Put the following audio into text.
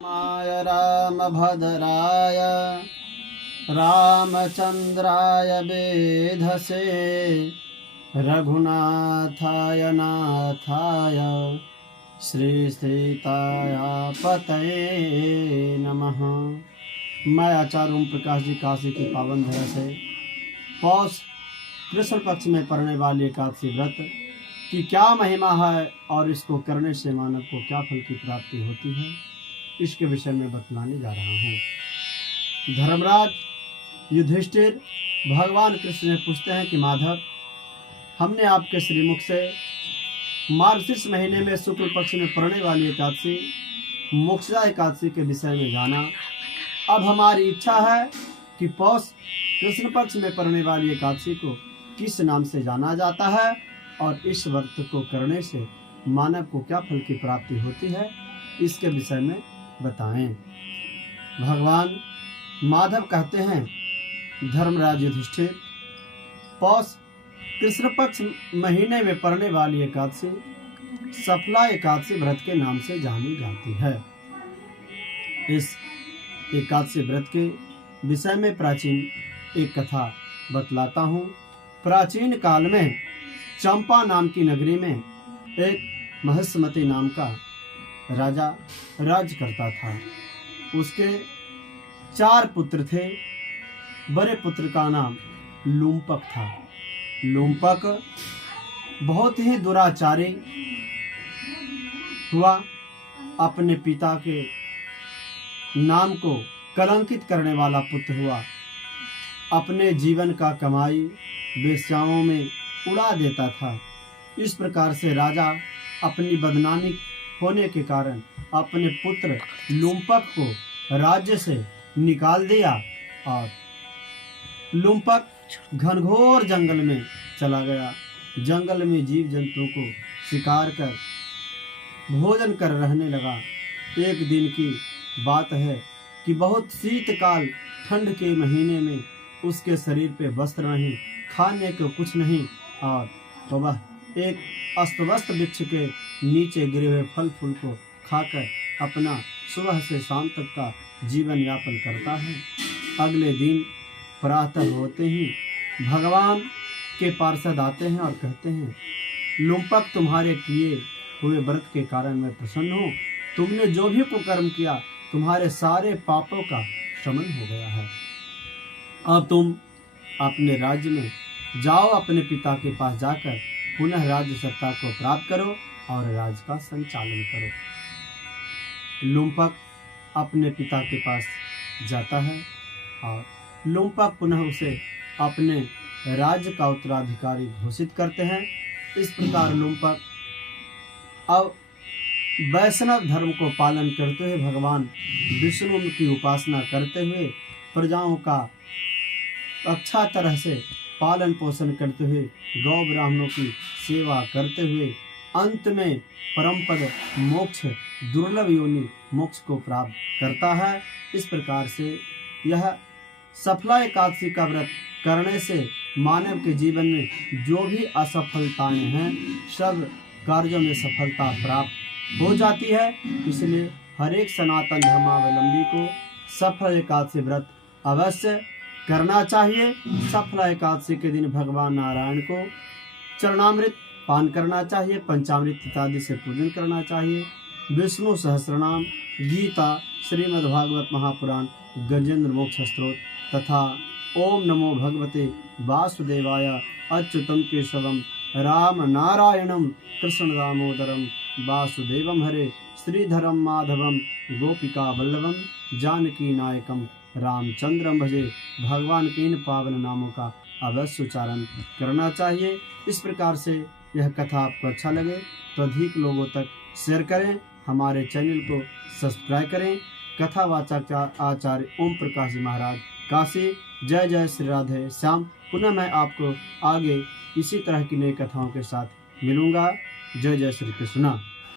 My रामभद्राय रामचन्द्राय वेधसे रघुनाथाय नाथाय श्री सीताया पतये नमः। मैं आचार्य ओम प्रकाश जी काशी की पावन धरा से पौष कृष्ण पक्ष में पड़ने वाली एकादशी व्रत की क्या महिमा है और इसको करने से मानव को क्या फल की प्राप्ति होती है, इसके विषय में बतलाने जा रहा हूँ। धर्मराज युधिष्ठिर भगवान कृष्ण से पूछते हैं कि माधव, हमने आपके श्रीमुख से मार्गशीर्ष महीने में शुक्ल पक्ष में पड़ने वाली एकादशी मोक्षदा एकादशी के विषय में जाना। अब हमारी इच्छा है कि पौष कृष्ण पक्ष में पड़ने वाली एकादशी को किस नाम से जाना जाता है और इस व्रत को करने से मानव को क्या फल की प्राप्ति होती है, इसके विषय में बताएं। भगवान माधव कहते हैं, धर्मराज युधिष्ठिर, पौष कृष्ण पक्ष महीने में पड़ने वाली एकादशी सफला एकादशी व्रत के नाम से जानी जाती है। इस एकादशी व्रत के विषय में प्राचीन एक कथा बतलाता हूँ। प्राचीन काल में चंपा नाम की नगरी में एक महस्मति नाम का राजा राज करता था। उसके 4 पुत्र थे। बड़े पुत्र का नाम लूम्पक था। लूम्पक बहुत ही दुराचारी हुआ। अपने पिता के नाम को कलंकित करने वाला पुत्र हुआ। अपने जीवन का कमाई वेश्याओं में उड़ा देता था। इस प्रकार से राजा अपनी बदनामी होने के कारण अपने पुत्र लूम्पक को राज्य से निकाल दिया और लूम्पक घनघोर जंगल में चला गया। जंगल में जीव जंतुओं को शिकार कर भोजन कर रहने लगा। एक दिन की बात है कि बहुत शीतकाल ठंड के महीने में उसके शरीर पे वस्त्र नहीं, खाने को कुछ नहीं, और तो वह एक अस्तव्यस्त वृक्ष के नीचे गिरे हुए फल फूल को खाकर अपना सुबह से शाम तक का जीवन यापन करता है। अगले दिन प्रातः होते ही भगवान के पार्षद आते हैं और कहते हैं, लूम्पक, तुम्हारे किए हुए व्रत के कारण मैं प्रसन्न हूँ। तुमने जो भी कुकर्म किया, तुम्हारे सारे पापों का शमन हो गया है। अब तुम अपने राज्य में जाओ, अपने पिता के पास जाकर पुनः राज्य सत्ता को प्राप्त करो और राज्य का संचालन करो। लूम्पक अपने पिता के पास जाता है और लूम्पक पुनः उसे अपने राज्य का उत्तराधिकारी घोषित करते हैं। इस प्रकार लूम्पक अब वैष्णव धर्म को पालन करते हुए भगवान विष्णु की उपासना करते हुए प्रजाओं का अच्छा तरह से पालन पोषण करते हुए गौ ब्राह्मणों की सेवा करते हुए अंत में परम पद मोक्ष दुर्लभ योनि मोक्ष को प्राप्त करता है। इस प्रकार से यह सफला एकादशी का व्रत करने से मानव के जीवन में जो भी असफलताएं हैं, सब कार्यों में सफलता प्राप्त हो जाती है। इसलिए हर एक सनातन धर्मावलंबी को सफल एकादशी व्रत अवश्य करना चाहिए। सफला एकादशी के दिन भगवान नारायण को चरणामृत पान करना चाहिए, पंचामृत इत्यादि से पूजन करना चाहिए। विष्णु सहस्रनाम, गीता, श्रीमद्भागवत महापुराण, गजेंद्र मोक्ष स्तोत्र तथा ओम नमो भगवते वासुदेवाय अच्युतम केशवम राम नारायणम कृष्ण दामोदरम वासुदेवम हरे श्रीधरम माधवम गोपिका वल्लभम जानकी नायकम रामचंद्रम भजे। भगवान के इन पावन नामों का अवश्य उच्चारण करना चाहिए। इस प्रकार से यह कथा आपको अच्छा लगे तो अधिक लोगों तक शेयर करें, हमारे चैनल को सब्सक्राइब करें। कथावाचक आचार्य ओम प्रकाश जी महाराज काशी। जय जय श्री राधे श्याम। पुनः मैं आपको आगे इसी तरह की नई कथाओं के साथ मिलूंगा। जय जय श्री कृष्ण।